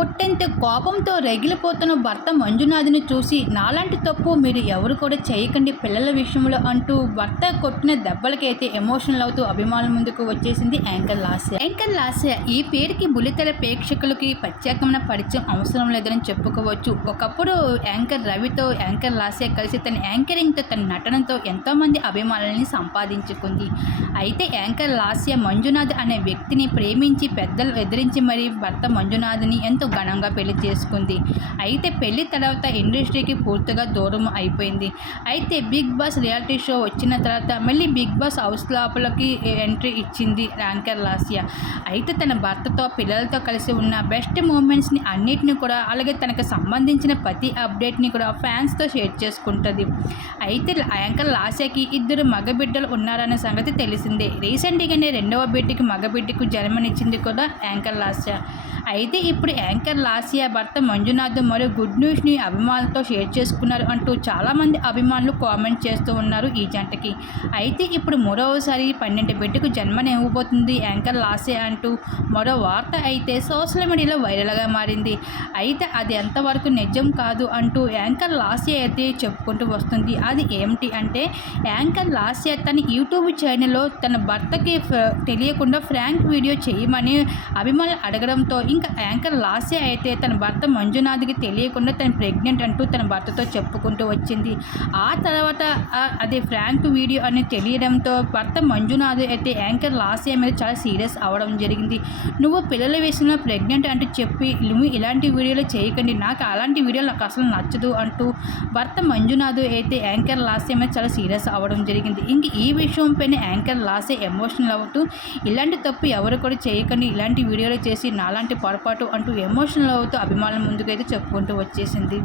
కొట్టేంత కోపంతో రగిలిపోతున్న భర్త మంజునాథ్ని చూసి నాలాంటి తప్పు మీరు ఎవరు కూడా చేయకండి పిల్లల విషయంలో అంటూ భర్త కొట్టిన దెబ్బలకైతే ఎమోషనల్ అవుతూ అభిమానుల ముందుకు వచ్చేసింది యాంకర్ లాస్య. యాంకర్ లాస్య ఈ పేరుకి బుల్లితెర ప్రేక్షకులకి ప్రత్యేకమైన పరిచయం అవసరం లేదని చెప్పుకోవచ్చు. ఒకప్పుడు యాంకర్ రవితో యాంకర్ లాస్య కలిసి తన యాంకరింగ్తో తన నటనతో ఎంతోమంది అభిమానులని సంపాదించుకుంది. అయితే యాంకర్ లాస్య మంజునాథ్ అనే వ్యక్తిని ప్రేమించి పెద్దలు ఎదిరించి మరీ భర్త మంజునాథ్ని ఎంతో ఘనంగా పెళ్లి చేసుకుంది. అయితే పెళ్లి తర్వాత ఇండస్ట్రీకి పూర్తిగా దూరం అయిపోయింది. అయితే బిగ్ బాస్ రియాలిటీ షో వచ్చిన తర్వాత మళ్ళీ బిగ్ బాస్ హౌస్ లోపలికి ఎంట్రీ ఇచ్చింది యాంకర్ లాస్య. అయితే తన భర్తతో పిల్లలతో కలిసి ఉన్న బెస్ట్ మూమెంట్స్ని అన్నిటిని కూడా అలాగే తనకు సంబంధించిన ప్రతి అప్డేట్ని కూడా ఫ్యాన్స్తో షేర్ చేసుకుంటుంది. అయితే యాంకర్ లాస్యకి 2 మగబిడ్డలు ఉన్నారనే సంగతి తెలిసిందే. రీసెంట్గానే 2వ బిడ్డకి మగబిడ్డకు జన్మనిచ్చింది కూడా యాంకర్ లాస్య. అయితే ఇప్పుడు యాంకర్ లాస్య భర్త మంజునాథ్ మరో గుడ్ న్యూస్ని అభిమానులతో షేర్ చేసుకున్నారు అంటూ చాలామంది అభిమానులు కామెంట్ చేస్తూ ఉన్నారు ఈ జంటకి. అయితే ఇప్పుడు మరోసారి 12 బిడ్డకు జన్మనివ్వబోతుంది యాంకర్ లాస్య అంటూ మరో వార్త అయితే సోషల్ మీడియాలో వైరల్గా మారింది. అయితే అది ఎంతవరకు నిజం కాదు అంటూ యాంకర్ లాస్య అయితే చెప్పుకుంటూ వస్తుంది. అది ఏమిటి అంటే యాంకర్ లాస్య తన యూట్యూబ్ ఛానల్లో తన భర్తకి తెలియకుండా ఫ్రాంక్ వీడియో చేయమని అభిమానులు అడగడంతో ఇంకా యాంకర్ లాస్య అయితే తన భర్త మంజునాథ్కి తెలియకుండా తను ప్రెగ్నెంట్ అంటూ తన భర్తతో చెప్పుకుంటూ వచ్చింది. ఆ తర్వాత అదే ఫ్రాంక్ వీడియో అని తెలియడంతో భర్త మంజునాథ్ అయితే యాంకర్ లాస్య మీద చాలా సీరియస్ అవ్వడం జరిగింది. నువ్వు పిల్లల విషయంలో ప్రెగ్నెంట్ అంటూ చెప్పి నువ్వు ఇలాంటి వీడియోలు చేయకండి, నాకు అలాంటి వీడియోలు నాకు అసలు నచ్చదు అంటూ భర్త మంజునాథ్ అయితే యాంకర్ లాస్య మీద చాలా సీరియస్ అవ్వడం జరిగింది. ఇంక ఈ విషయం పైన యాంకర్ లాస్య ఎమోషనల్ అవుతూ ఇలాంటి తప్పు ఎవరు కూడా చేయకండి, ఇలాంటి వీడియోలు చేసి నాలాంటి పొరపాటు అంటూ ఎమోషనల్ అవుతూ అభిమానుల ముందుకైతే చెప్పుకుంటూ వచ్చేసింది.